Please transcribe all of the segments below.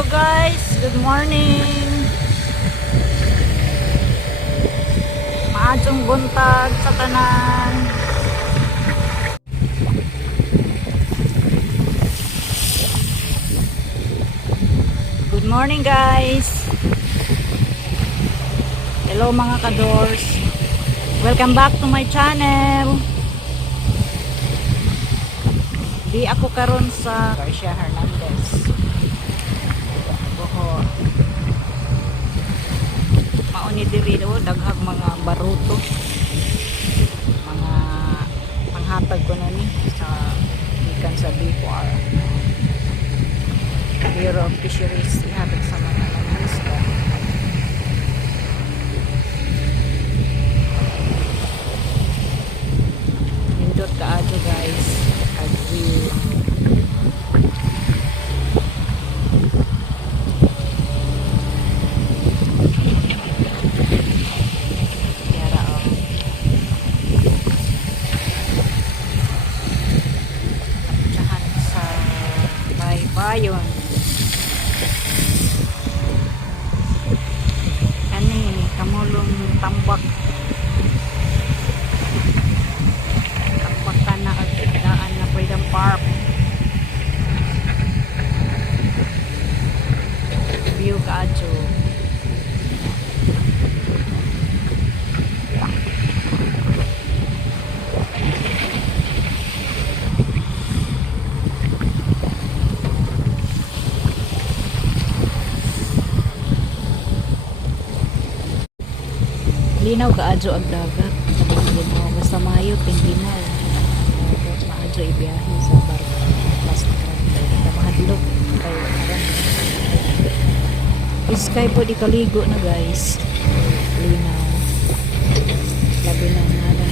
Hello guys, good morning. Maadtong buntag sa tanan. Good morning guys. Hello mga kadors. Welcome back to my channel. Di ako karon sa Garcia Hernandez. Bohol. Mauni diri do daghang mga baruto. Mga panghatag ko na ni sa ikan sa BFOR. Bureau of Fisheries ihatag sa mga nangisda. Nindot kaadto guys. View. Yara oh. Tsahan sa baybayon. Ani kamulong tambak. Freedom Park. View kaadto. Linaw kaadto ang dagat. Linaw basta mayo tinginaw. Maadto ibiyahe sa barko. Basta mahadlok kayo karon. Iskay po di kaligo na guys. Linaw. Labi na nga na.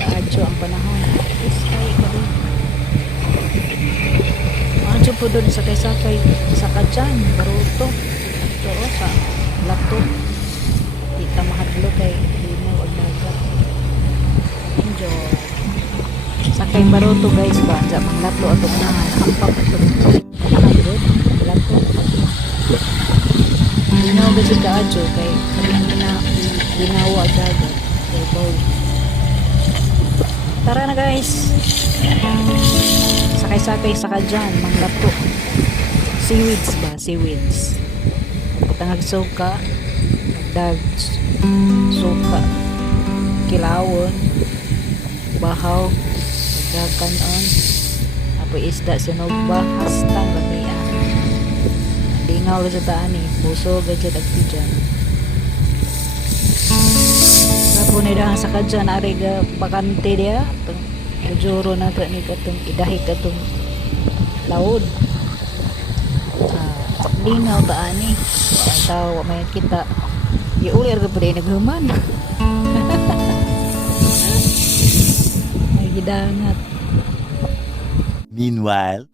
Kaadto ang panahon. Iskay kaligo. Maadto po doon sa sakay sa kadyan. Baruto. Ito sa lato. Kita mahadlok kay linaw ang dagat. Enjoy. Sakay baruto guys ba? Sa manglatlo atong naman. Hampak atong nakagod. Lato. Linaw ba si kaadto kay ginawa dagat. Tara na guys. Sakay-sakay sa kadyan. Manglatlo. Seaweeds ba? Seaweeds. Tangag suka. Dag suka. Kilawon. Bahaw. Dagkanon. Apo isda sinugba. Hastang lamian. Lingaw sa taan eh. Puso gadya dagti dyan. Napunay na sa kadyan. Ariga bakante dia. Ujuro na ito ni katong idahi katong laod. Lingaw taan eh. Tawa may kita. Iuli arga pa rin naghuman. May gidangat. Meanwhile,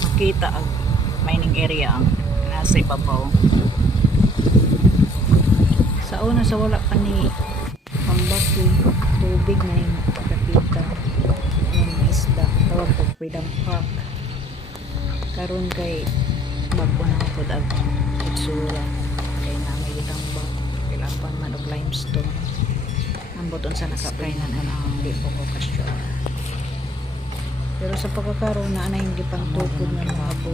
Makita ang mining area ang nasa ibabaw. Sa una sa wala pa ni pambaki tubig na yung kapita ng isda. Tawag po Freedom Park. Karon kay bago na ako ang itsura. Kay na may litambang kilapan man og limestone. Ang buton sa nakakainan ang di po ko kasyo. Pero sa pagkakaroon na anay hindi pang tukod na mga po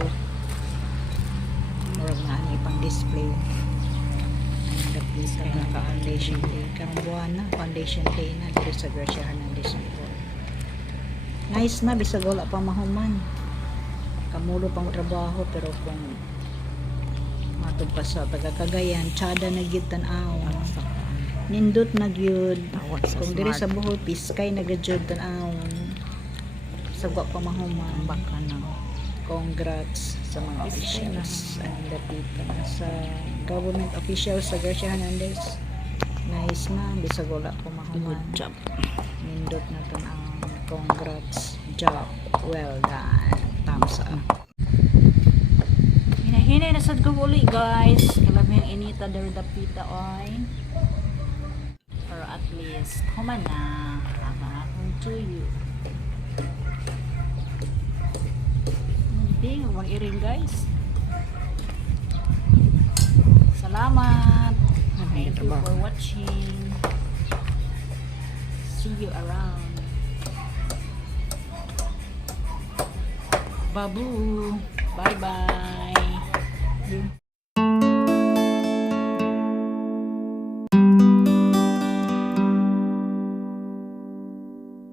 murag na anay pang display sa naka-foundation day karong buwan na foundation day na dito sa Garcia Hernandez before. Nice na bisag wala pa mahuman kamulo pang trabaho pero kung matod pa sa taga-Cagayan tsada na gyud tan-aw nindot na gyud kung diri sa Bohol piskay na gyud tan-aw sagwa pa mahuman baka na congrats sa mga officials ang dapita sa government officials sa Garcia Hernandez. Nice na bisag wala pa mahuman. Good job. Nindot na to ang congrats, job well done, thumbs up. Hinahinay na sad ko uli guys kalami ang inita der dapita oy or at least human na to you. mag-wedding, mag-iring guys. Salamat. Thank you for watching. See you around. Babu. Bye-bye.